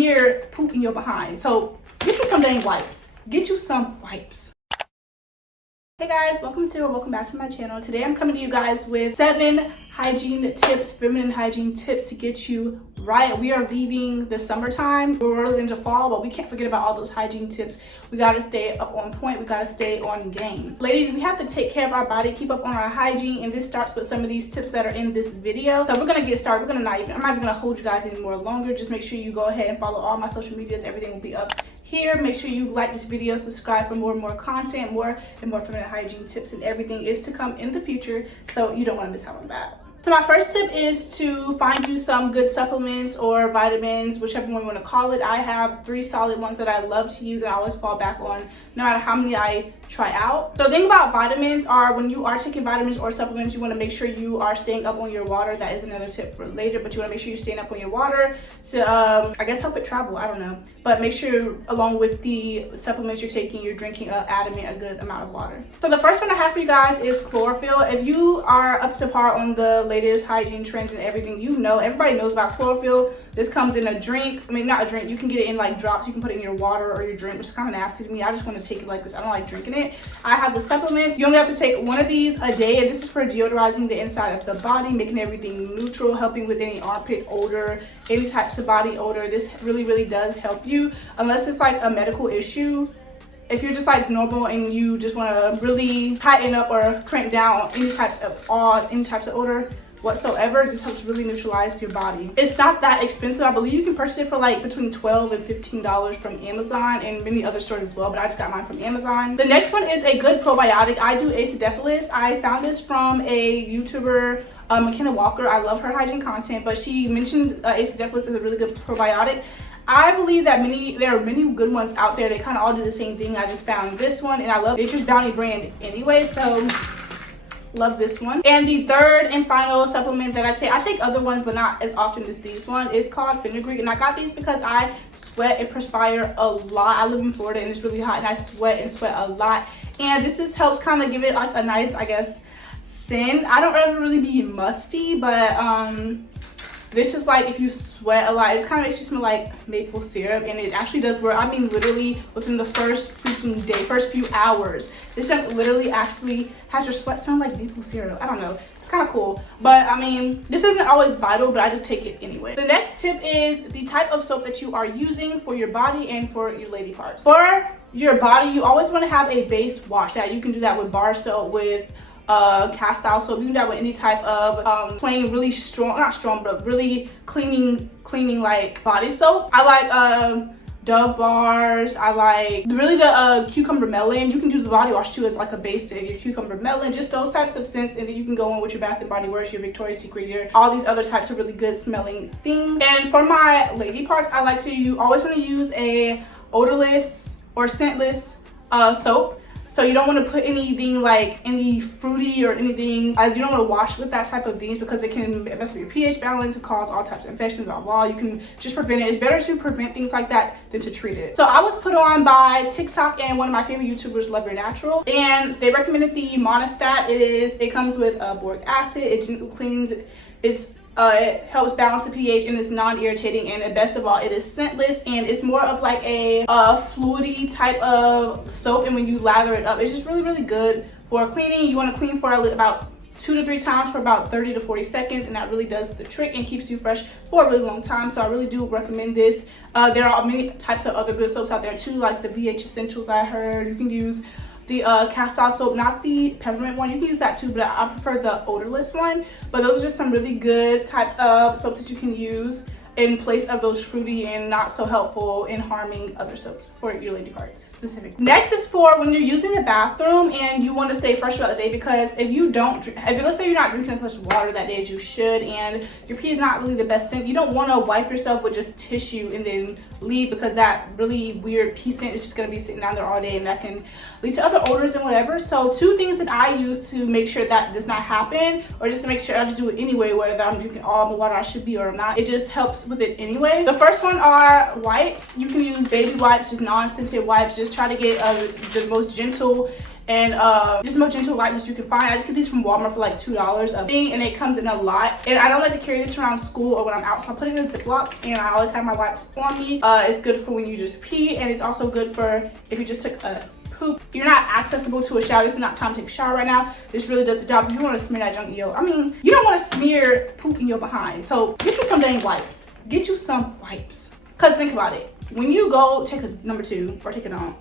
smear poop in your behind. So get you some dang wipes. Get you some wipes. Hey guys, welcome back to my channel. Today I'm coming to you guys with 7 hygiene tips, feminine hygiene tips to get you right. We are leaving the summertime. We're really into fall, but we can't forget about all those hygiene tips. We gotta stay up on point. We gotta stay on game. Ladies, we have to take care of our body, keep up on our hygiene, and this starts with some of these tips that are in this video. So we're gonna get started. I'm not even gonna hold you guys any more longer. Just make sure you go ahead and follow all my social medias. Everything will be up here. Make sure you like this video, subscribe for more and more content, more feminine hygiene tips, and everything is to come in the future, so you don't want to miss out on that. So my first tip is to find you some good supplements or vitamins, whichever one you want to call it. I have 3 solid ones that I love to use and I always fall back on no matter how many I try out. So the thing about vitamins are when you are taking vitamins or supplements, you want to make sure you are staying up on your water. That is another tip for later, but you want to make sure you're staying up on your water to I guess help it travel. I don't know, but make sure along with the supplements you're taking, you're drinking a good amount of water. So the first one I have for you guys is chlorophyll. If you are up to par on the latest hygiene trends and everything, you know, everybody knows about chlorophyll. This comes in a drink. I mean, not a drink, you can get it in like drops. You can put it in your water or your drink, which is kind of nasty to me. I just want to take it like this. I don't like drinking it. I have the supplements. You only have to take 1 of these a day, and this is for deodorizing the inside of the body, making everything neutral, helping with any armpit odor, any types of body odor. This really does help you, unless it's like a medical issue. If you're just like normal and you just want to really tighten up or crank down any types of odor whatsoever, this helps really neutralize your body. It's not that expensive. I believe you can purchase it for like between $12 and $15 from Amazon and many other stores as well, but I just got mine from Amazon. The next one is a good probiotic. I do acidophilus. I found this from a YouTuber, McKenna Walker. I love her hygiene content, but she mentioned acidophilus is a really good probiotic. I believe that there are many good ones out there. They kind of all do the same thing. I just found this one, and I love Nature's Bounty brand anyway, so love this one. And the third and final supplement that I take other ones but not as often as these one, is called fenugreek, and I got these because I sweat and perspire a lot. I live in Florida and it's really hot and I sweat a lot, and this just helps kind of give it like a nice, I guess, scent. I don't ever really be musty, but this is like if you sweat a lot, it kind of makes you smell like maple syrup, and it actually does work. I mean, literally within the first freaking day, first few hours, this scent literally actually has your sweat smell like maple syrup. I don't know, it's kind of cool, but I mean, this isn't always vital, but I just take it anyway. The next tip is the type of soap that you are using for your body and for your lady parts. For your body, you always want to have a base wash. That you can do that with bar soap, with cast iron soap. You can do that with any type of plain, really strong, not strong, but really cleaning like body soap. I like Dove bars. I like the cucumber melon. You can do the body wash too as like a base to your cucumber melon, just those types of scents, and then you can go in with your Bath and Body Works, your Victoria's Secret, your all these other types of really good smelling things. And for my lady parts, I like to, you always want to use a odorless or scentless soap. So you don't want to put anything like any fruity or anything. You don't want to wash with that type of things because it can mess up your pH balance and cause all types of infections. Blah, blah. You can just prevent it. It's better to prevent things like that than to treat it. So I was put on by TikTok and one of my favorite YouTubers, Love Your Natural, and they recommended the monistat. It comes with boric acid. It gently cleans. It helps balance the pH, and it's non-irritating, and best of all, it is scentless, and it's more of like a fluidy type of soap, and when you lather it up, it's just really good for cleaning. You want to clean for about 2 to 3 times for about 30 to 40 seconds, and that really does the trick and keeps you fresh for a really long time. So I really do recommend this. There are many types of other good soaps out there too, like the VH Essentials. I heard you can use the cast iron soap, not the peppermint one. You can use that too, but I prefer the odorless one. But those are just some really good types of soaps that you can use in place of those fruity and not so helpful in harming other soaps for your lady parts specifically. Next is for when you're using the bathroom and you want to stay fresh throughout the day, because if you don't drink, let's say you're not drinking as much water that day as you should, and your pee is not really the best scent, you don't want to wipe yourself with just tissue and then leave, because that really weird pee scent is just going to be sitting down there all day, and that can lead to other odors and whatever. So 2 things that I use to make sure that does not happen, or just to make sure I just do it anyway, whether I'm drinking all the water I should be or not, it just helps with it anyway. The first one are wipes. You can use baby wipes, just non-scented wipes. Just try to get the most gentle and just the most gentle wipes you can find. I just get these from Walmart for like $2 a thing, and it comes in a lot. And I don't like to carry this around school or when I'm out, so I put it in a Ziploc, and I always have my wipes on me. It's good for when you just pee, and it's also good for if you just took a poop. You're not accessible to a shower. It's not time to take a shower right now. This really does the job. If you want to smear that junk, I mean, you don't want to smear poop in your behind. So get you some dang wipes. Get you some wipes. Cause think about it. When you go take a number 2 or take it on,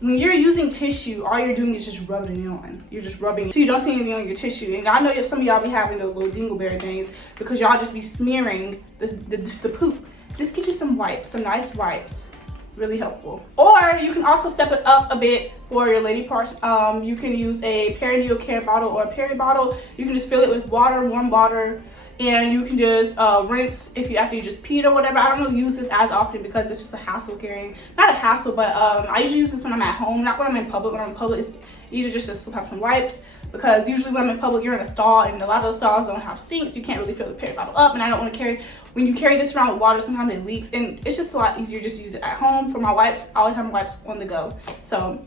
when you're using tissue, all you're doing is just rubbing it on. You're just rubbing it, so you don't see anything on your tissue. And I know some of y'all be having those little dingleberry things because y'all just be smearing the poop. Just get you some wipes, some nice wipes. Really helpful. Or you can also step it up a bit for your lady parts. You can use a peri care bottle or a peri bottle. You can just fill it with water, warm water, and you can just rinse if you after you just peed or whatever. I don't really use this as often because it's just a hassle carrying. Not a hassle, but I usually use this when I'm at home, not when I'm in public. When I'm in public, it's easier just to slip out some wipes, because usually when I'm in public, you're in a stall, and a lot of the stalls don't have sinks. You can't really fill the peri bottle up, and I don't want to carry. When you carry this around with water, sometimes it leaks, and it's just a lot easier just to use it at home. For my wipes, I always have my wipes on the go. So,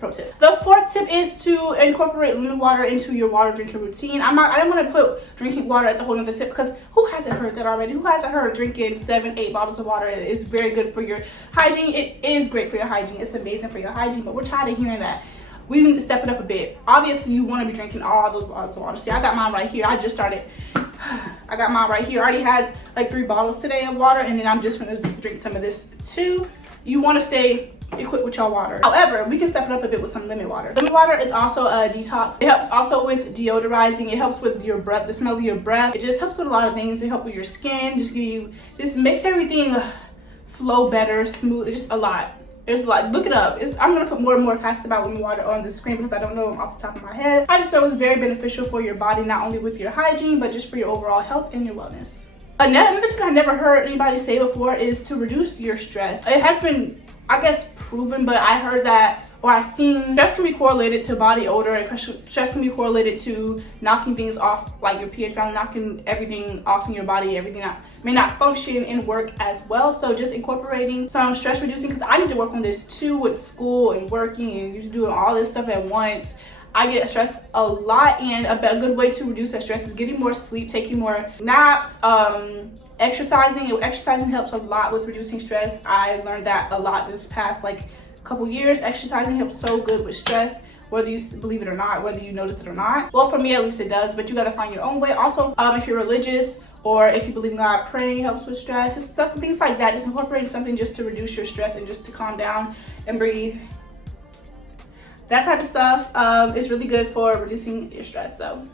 pro tip. The 4th tip is to incorporate lemon water into your water drinking routine. I don't want to put drinking water as a whole other tip, because who hasn't heard that already? Who hasn't heard drinking 7-8 bottles of water is very good for your hygiene? It is great for your hygiene. It's amazing for your hygiene, but we're tired of hearing that. We need to step it up a bit. Obviously, you want to be drinking all those bottles of water. See, I got mine right here. I just started. I got mine right here. I already had like 3 bottles today of water, and then I'm just going to drink some of this too. You want to stay equipped with your water. However, we can step it up a bit with some lemon water. Lemon water is also a detox. It helps also with deodorizing. It helps with your breath, the smell of your breath. It just helps with a lot of things. It helps with your skin. Just makes everything flow better, smooth. It's just a lot. There's a lot. Look it up. I'm going to put more and more facts about lemon water on the screen because I don't know them off the top of my head. I just thought it was very beneficial for your body, not only with your hygiene, but just for your overall health and your wellness. Another thing I never heard anybody say before is to reduce your stress. It has been, I guess, proven, but I heard that, or I've seen, stress can be correlated to body odor, and stress can be correlated to knocking things off, like your pH balance, knocking everything off in your body, everything that may not function in work as well. So just incorporating some stress reducing, because I need to work on this too with school and working and doing all this stuff at once. I get stressed a lot, and a good way to reduce that stress is getting more sleep, taking more naps, exercising. Exercising helps a lot with reducing stress. I learned that a lot this past like couple years. Exercising helps so good with stress, whether you believe it or not, whether you notice it or not. Well, for me at least it does, but you got to find your own way. Also, if you're religious or if you believe in God, praying helps with stress. Just stuff, things like that. Just incorporating something just to reduce your stress and just to calm down and breathe. That type of stuff is really good for reducing your stress. So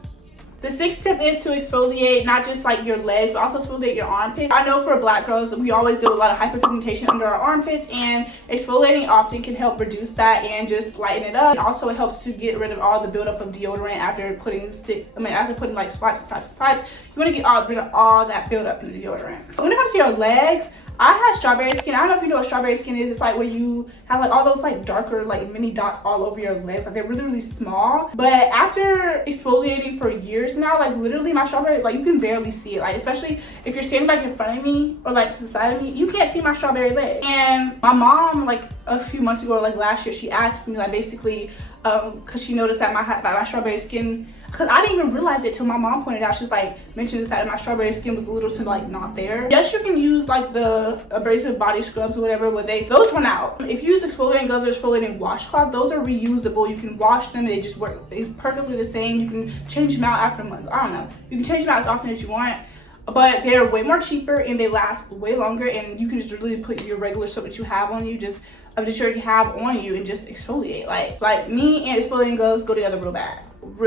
the 6th tip is to exfoliate not just like your legs, but also exfoliate your armpits. I know for Black girls, we always do a lot of hyperpigmentation under our armpits, and exfoliating often can help reduce that and just lighten it up. And also, it helps to get rid of all the buildup of deodorant after putting after putting like swipes. You want to get rid of all that buildup in the deodorant. When it comes to your legs, I have strawberry skin. I don't know if you know what strawberry skin is. It's like where you have like all those like darker like mini dots all over your legs. Like they're really, really small. But after exfoliating for years now, like literally my strawberry, like you can barely see it. Like especially if you're standing like in front of me or like to the side of me, you can't see my strawberry leg. And my mom like a few months ago or like last year, she asked me like basically because she noticed that my strawberry skin, because I didn't even realize it till my mom pointed out. She was like mentioned the fact that my strawberry skin was a little to like not there. Yes, you can use like the abrasive body scrubs or whatever, but those run out. If you use exfoliating gloves or exfoliating washcloth, those are reusable. You can wash them, they just work. It's perfectly the same. You can change them out after months. I don't know. You can change them out as often as you want, but they're way more cheaper and they last way longer, and you can just really put your regular soap that you have on you, just of the shirt you have on you, and just exfoliate. Like me and exfoliating gloves go together real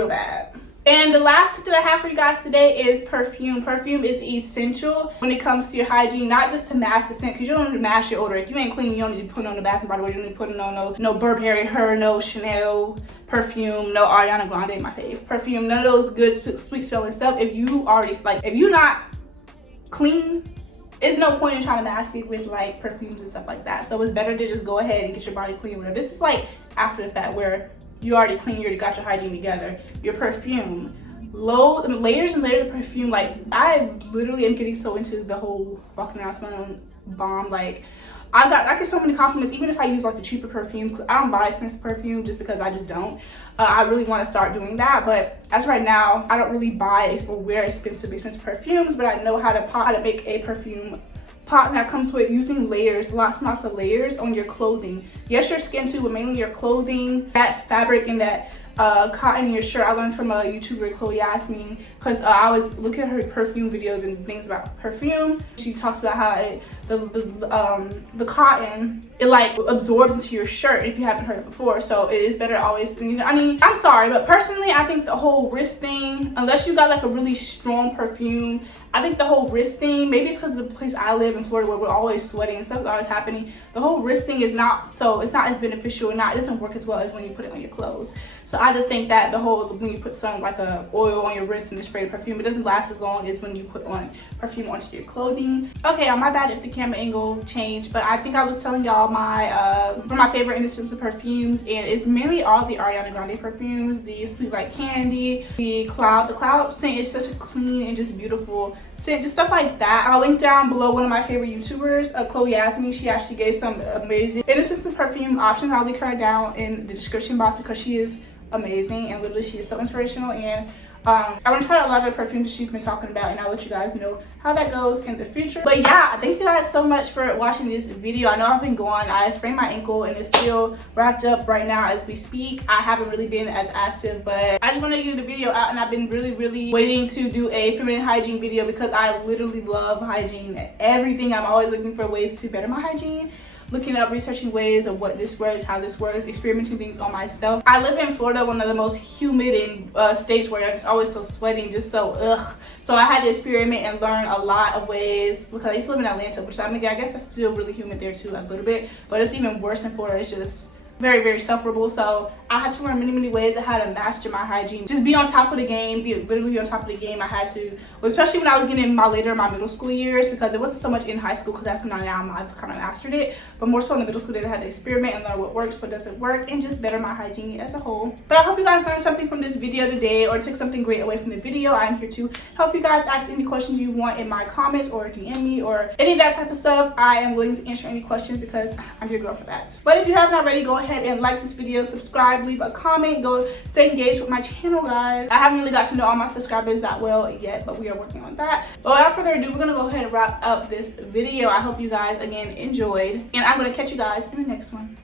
bad. And the last tip that I have for you guys today is perfume. Perfume is essential when it comes to your hygiene, not just to mask the scent, because you don't need to mask your odor. If you ain't clean, you don't need to put it on the Bath and Body Works. You don't need to put it on no Burberry, no Chanel perfume, no Ariana Grande, my fave perfume, none of those good sweet smelling stuff. If you're not clean, there's no point in trying to mask it with like perfumes and stuff like that. So it's better to just go ahead and get your body clean. Whatever. This is like after the fact where you already clean, you already got your hygiene together. Your perfume, layers and layers of perfume. Like I literally am getting so into the whole walking around smelling bomb. Like I get so many compliments even if I use like the cheaper perfumes, because I don't buy expensive perfume just because I just don't. I really want to start doing that, but as right now I don't really buy or wear expensive perfumes, but I know how to make a perfume pot that comes with using layers, lots and lots of layers on your clothing. Yes, your skin too, but mainly your clothing, that fabric and that cotton in your shirt. I learned from a YouTuber, Chloe Yasmin, because I always look at her perfume videos and things about perfume. She talks about how the cotton, it like absorbs into your shirt if you haven't heard it before. So it is better always, you know, I mean, I'm sorry, but personally I think the whole wrist thing, unless you got like a really strong perfume, I think the whole wrist thing, maybe it's because of the place I live in Florida where we're always sweating and stuff is always happening. The whole wrist thing is not, so it's not as beneficial, and it doesn't work as well as when you put it on your clothes. So I just think that the whole, when you put some like a oil on your wrist and you spray perfume, it doesn't last as long as when you put on perfume onto your clothing. Okay, my bad if the camera angle changed, but I think I was telling y'all my one of my favorite inexpensive perfumes, and it's mainly all the Ariana Grande perfumes, the Sweet Like Candy, the Cloud scent is such a clean and just beautiful scent, just stuff like that. I'll link down below one of my favorite YouTubers, Chloe Yasmin. She actually gave some amazing inexpensive perfume options. I'll link her down in the description box because she is amazing and literally she is so inspirational. And I want to try a lot of the perfumes that she's been talking about, and I'll let you guys know how that goes in the future. But yeah, thank you guys so much for watching this video. I know I've been gone. I sprained my ankle and it's still wrapped up right now as we speak. I haven't really been as active, but I just wanted to get the video out, and I've been really waiting to do a feminine hygiene video because I literally love hygiene and everything. I'm always looking for ways to better my hygiene, looking up, researching ways of what this works, how this works, experimenting things on myself. I live in Florida, one of the most humid states where it's always so sweaty and just so ugh. So I had to experiment and learn a lot of ways, because I used to live in Atlanta, which I mean, I guess it's still really humid there too, a little bit, but it's even worse in Florida. It's just very sufferable. So I had to learn many ways of how to master my hygiene, just be on top of the game, literally be on top of the game. I had to, especially when I was getting in my middle school years, because it wasn't so much in high school because that's when I've kind of mastered it, but more so in the middle school days I had to experiment and learn what works, what doesn't work, and just better my hygiene as a whole. But I hope you guys learned something from this video today or took something great away from the video. I'm here to help you guys. Ask any questions you want in my comments or DM me or any of that type of stuff. I am willing to answer any questions because I'm your girl for that. But if you haven't already, go ahead and like this video, subscribe, leave a comment, go stay engaged with my channel, guys. I haven't really got to know all my subscribers that well yet, but we are working on that. But without further ado, we're gonna go ahead and wrap up this video. I hope you guys again enjoyed, and I'm gonna catch you guys in the next one.